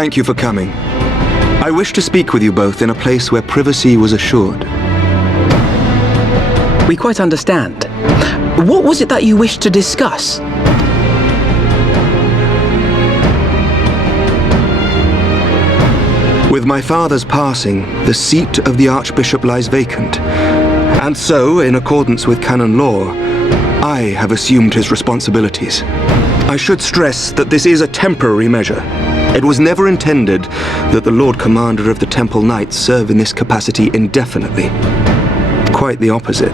Thank you for coming. I wish to speak with you both in a place where privacy was assured. We quite understand. What was it that you wished to discuss? With my father's passing, the seat of the Archbishop lies vacant. And so, in accordance with canon law, I have assumed his responsibilities. I should stress that this is a temporary measure. It was never intended that the Lord Commander of the Temple Knights serve in this capacity indefinitely. Quite the opposite.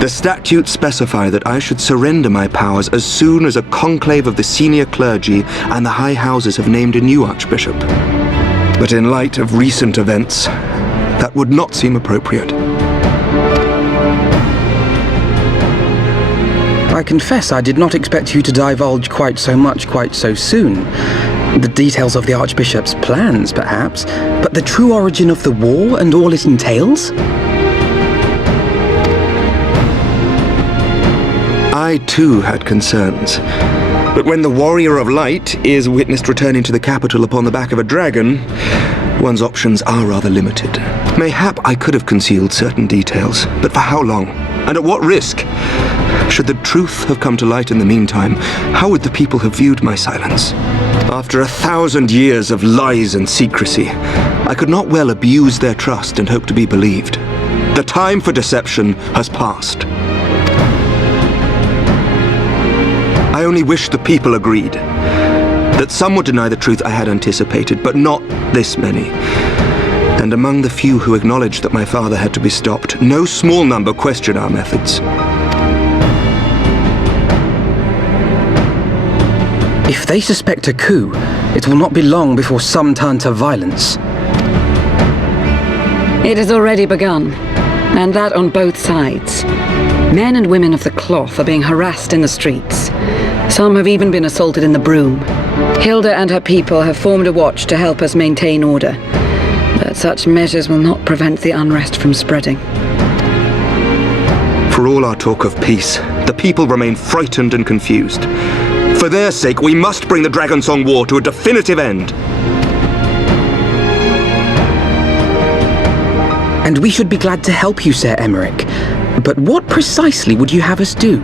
The statutes specify that I should surrender my powers as soon as a conclave of the senior clergy and the high houses have named a new archbishop. But in light of recent events, that would not seem appropriate. I confess I did not expect you to divulge quite so much quite so soon. The details of the Archbishop's plans, perhaps, but the true origin of the war and all it entails? I too had concerns. But when the Warrior of Light is witnessed returning to the capital upon the back of a dragon, one's options are rather limited. Mayhap I could have concealed certain details, but for how long? And at what risk? Should the truth have come to light in the meantime, how would the people have viewed my silence? After 1,000 years of lies and secrecy, I could not well abuse their trust and hope to be believed. The time for deception has passed. I only wish the people agreed. That some would deny the truth I had anticipated, but not this many. And among the few who acknowledged that my father had to be stopped, no small number questioned our methods. If they suspect a coup, it will not be long before some turn to violence. It has already begun, and that on both sides. Men and women of the cloth are being harassed in the streets. Some have even been assaulted in the Broom. Hilda and her people have formed a watch to help us maintain order. But such measures will not prevent the unrest from spreading. For all our talk of peace, the people remain frightened and confused. For their sake, we must bring the Dragonsong War to a definitive end. And we should be glad to help you, Sir Emmerich. But what precisely would you have us do?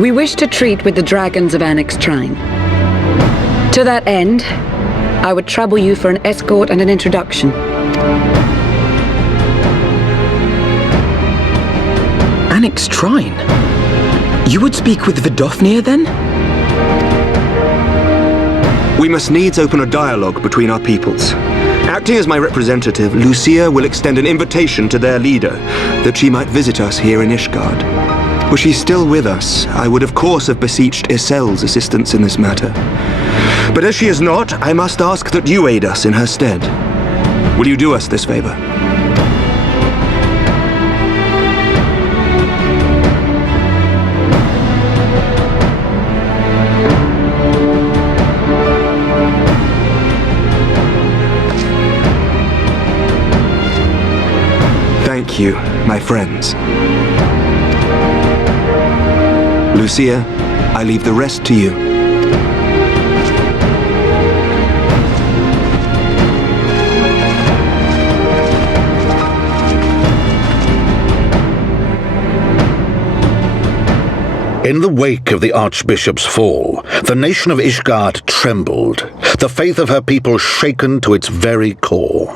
We wish to treat with the dragons of Annex Trine. To that end, I would trouble you for an escort and an introduction. Annex Trine? You would speak with Vidofnir, then? We must needs open a dialogue between our peoples. Acting as my representative, Lucia will extend an invitation to their leader, that she might visit us here in Ishgard. Were she still with us, I would of course have beseeched Isel's assistance in this matter. But as she is not, I must ask that you aid us in her stead. Will you do us this favor? Thank you, my friends. Lucia, I leave the rest to you. In the wake of the Archbishop's fall, the nation of Ishgard trembled, the faith of her people shaken to its very core.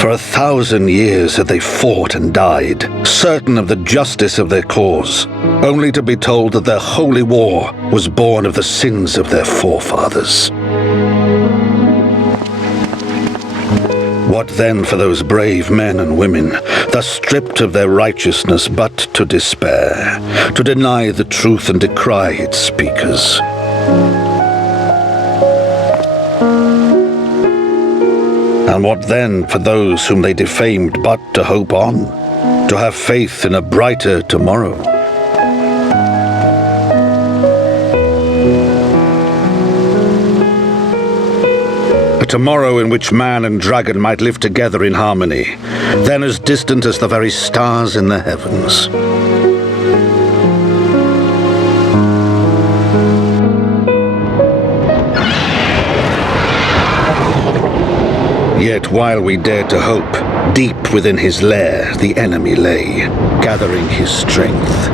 For 1,000 years had they fought and died, certain of the justice of their cause, only to be told that their holy war was born of the sins of their forefathers. What then for those brave men and women, thus stripped of their righteousness but to despair, to deny the truth and decry its speakers? And what then for those whom they defamed but to hope on, to have faith in a brighter tomorrow? A tomorrow in which man and dragon might live together in harmony, then as distant as the very stars in the heavens. Yet while we dared to hope, deep within his lair the enemy lay, gathering his strength.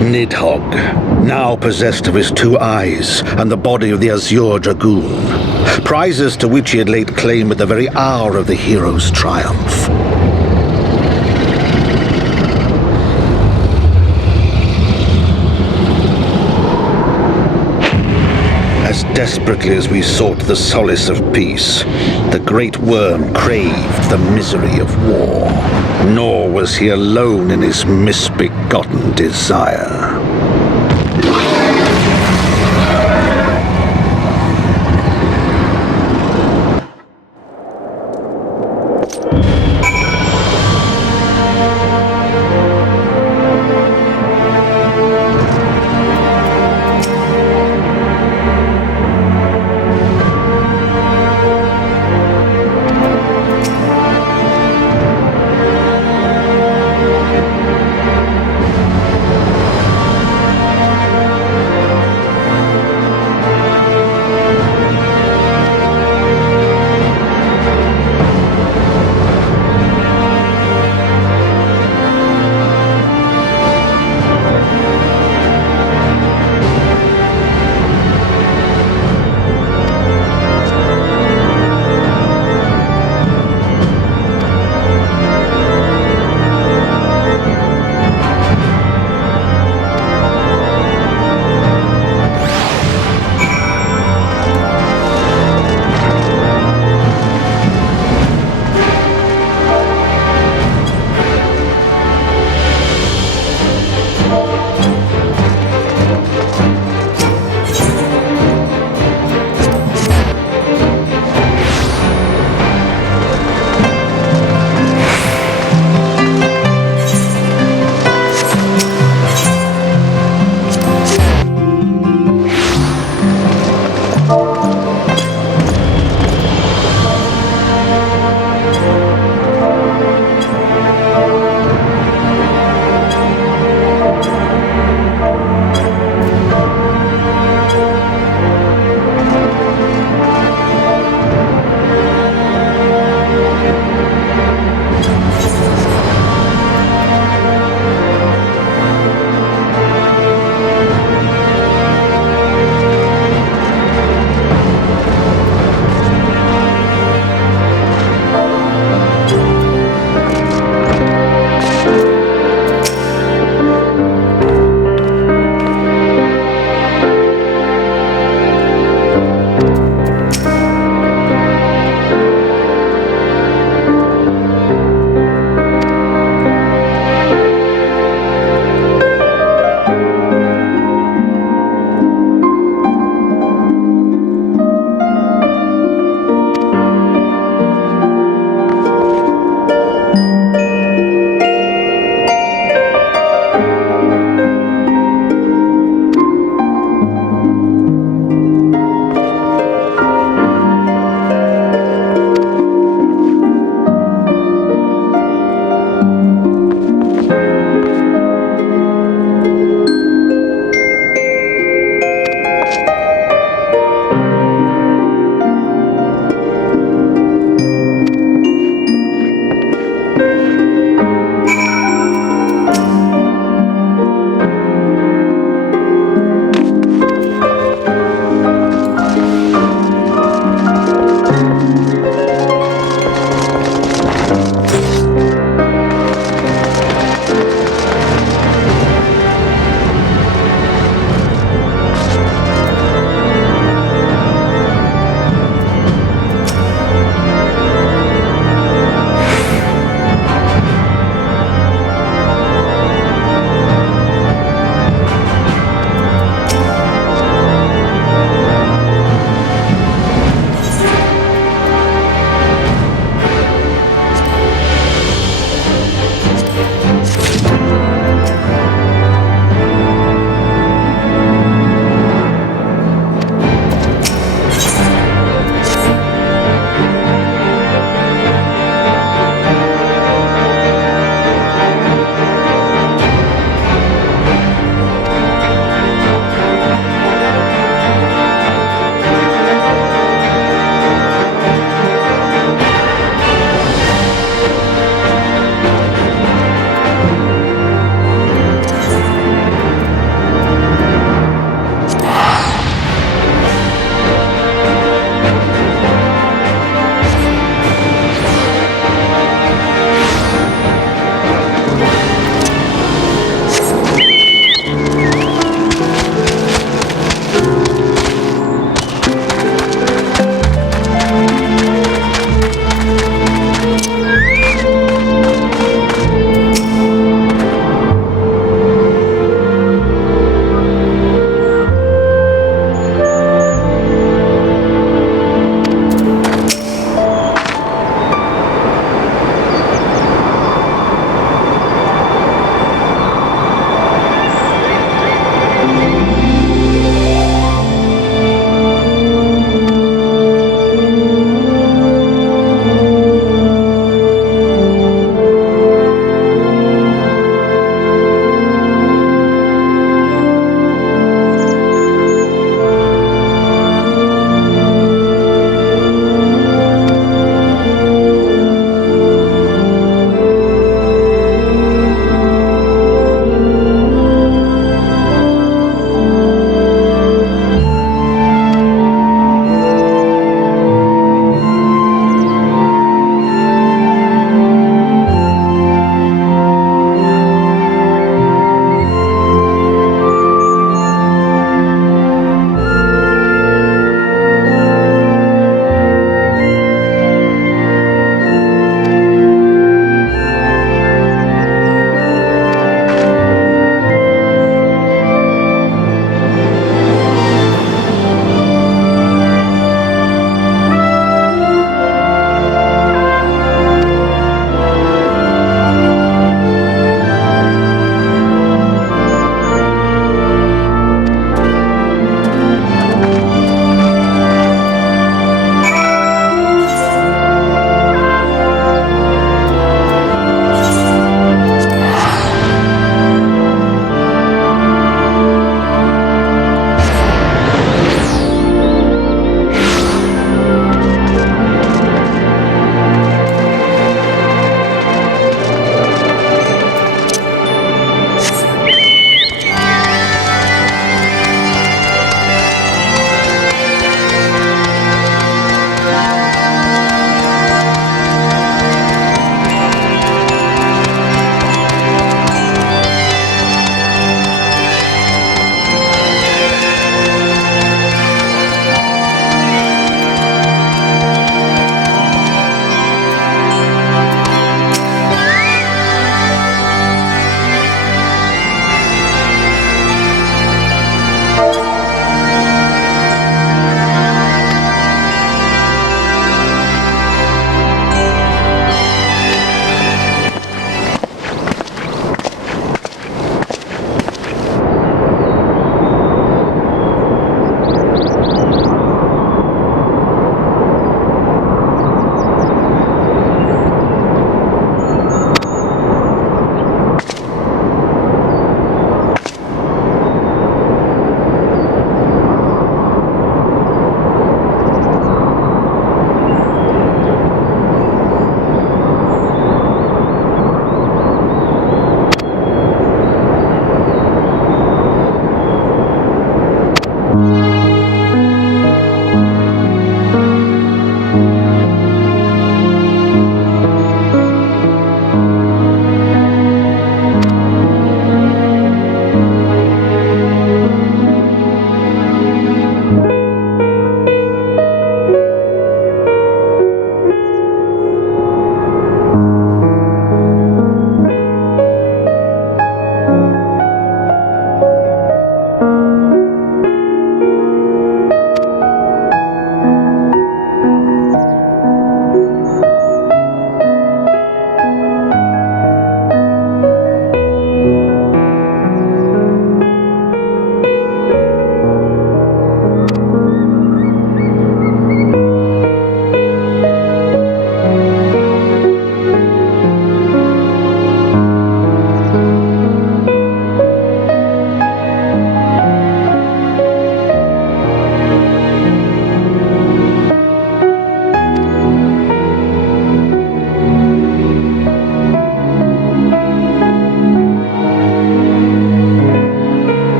Nidhogg, now possessed of his 2 eyes and the body of the Azure Dragoon, prizes to which he had laid claim at the very hour of the hero's triumph. As desperately as we sought the solace of peace, the great worm craved the misery of war. Nor was he alone in his misbegotten desire.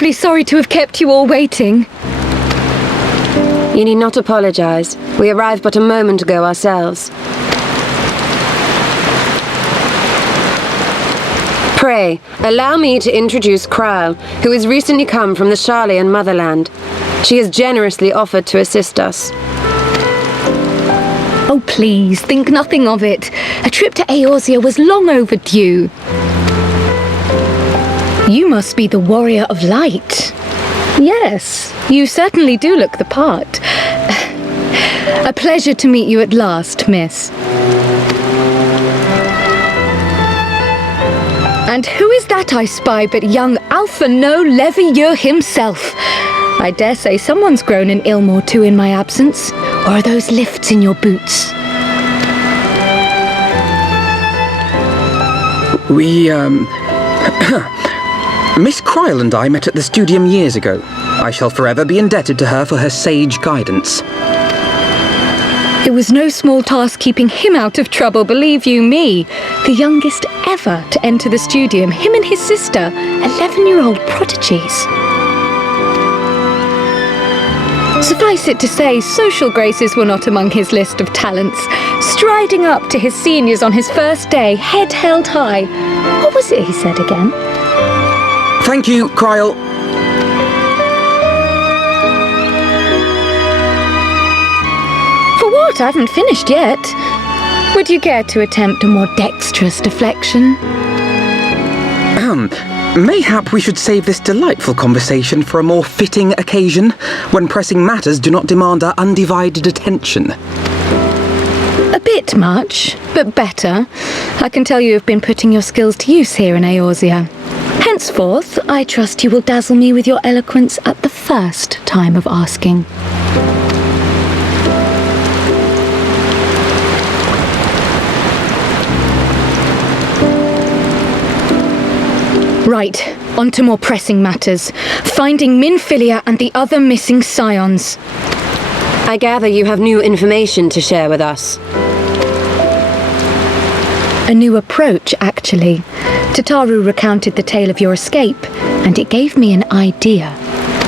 terribly sorry to have kept you all waiting. You need not apologize. We arrived but a moment ago ourselves. Pray, allow me to introduce Kryle, who has recently come from the Sharlayan motherland. She has generously offered to assist us. Oh, please, think nothing of it. A trip to Eorzea was long overdue. You must be the Warrior of Light. Yes, you certainly do look the part. A pleasure to meet you at last, miss. And who is that I spy but young Alpha No Levieux himself? I dare say someone's grown an ilm or two in my absence. Or are those lifts in your boots? Miss Kryle and I met at the studium years ago. I shall forever be indebted to her for her sage guidance. It was no small task keeping him out of trouble, believe you me. The youngest ever to enter the studium, him and his sister, 11-year-old prodigies. Suffice it to say, social graces were not among his list of talents. Striding up to his seniors on his first day, head held high. What was it he said again? Thank you, Kryle. For what? I haven't finished yet. Would you care to attempt a more dexterous deflection? Mayhap we should save this delightful conversation for a more fitting occasion, when pressing matters do not demand our undivided attention. A bit much, but better. I can tell you have been putting your skills to use here in Eorzea. Henceforth, I trust you will dazzle me with your eloquence at the first time of asking. Right, on to more pressing matters. Finding Minfilia and the other missing scions. I gather you have new information to share with us. A new approach, actually. Tataru recounted the tale of your escape, and it gave me an idea.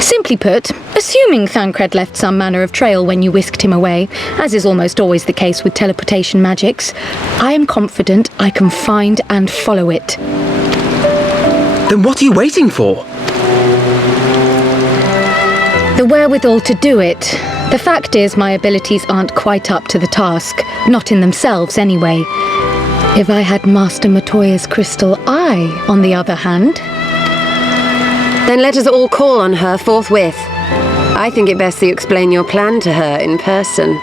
Simply put, assuming Thancred left some manner of trail when you whisked him away, as is almost always the case with teleportation magics, I am confident I can find and follow it. Then what are you waiting for? The wherewithal to do it. The fact is, my abilities aren't quite up to the task. Not in themselves, anyway. If I had Master Matoya's crystal eye, on the other hand... Then let us all call on her forthwith. I think it best you explain your plan to her in person.